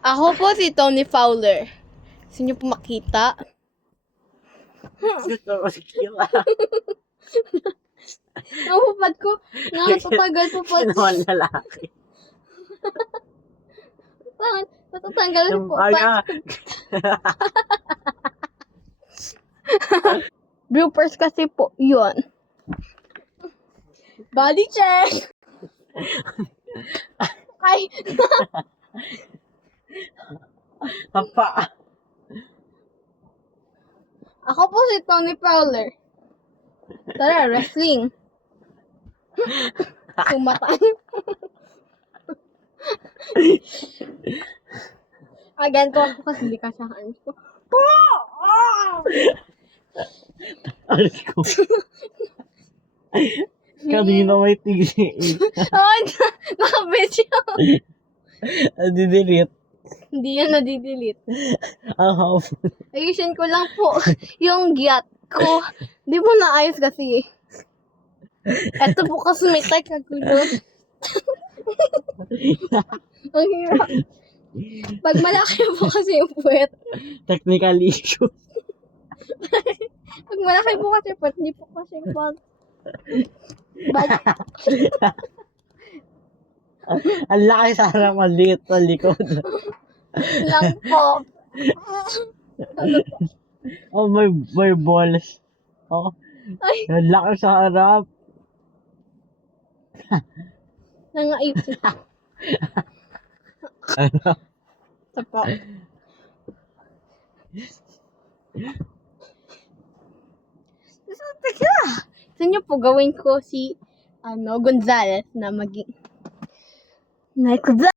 Ako po si Tony Fowler. Gusto niyo po makita? Gusto ko si Kila. Nakapapad ko. Nakatatagal po po. Naman lalaki. Natatanggal po. Kaya, Bloopers kasi po. Yun. Body check! Ay! apa. Ako po si Tony Fowler. Tara, wrestling. Tumatay. Again, to ako kasi hindi ka siya arms ko. Alis ko. Kanina may tigil. Oh, naka-video. Didelete. Hindi yan nadidelete. Ang hapon. Ayusin ko lang po yung gyat ko. Di mo naayos kasi eh. Eto po kasi may kagulo. Ang hirap. Pag malaki po kasi yung puwet. Technical issue. Pag malaki po kasi puwet, hindi po kasi pag... Ang laki sana maliit sa likod. lang po. Oh, may balls. Oh, Ay, ang laki sa harap. nangaipin. Ano? Ito po. So, teka. Gusto niyo po gawin ko si Gonzales na maging...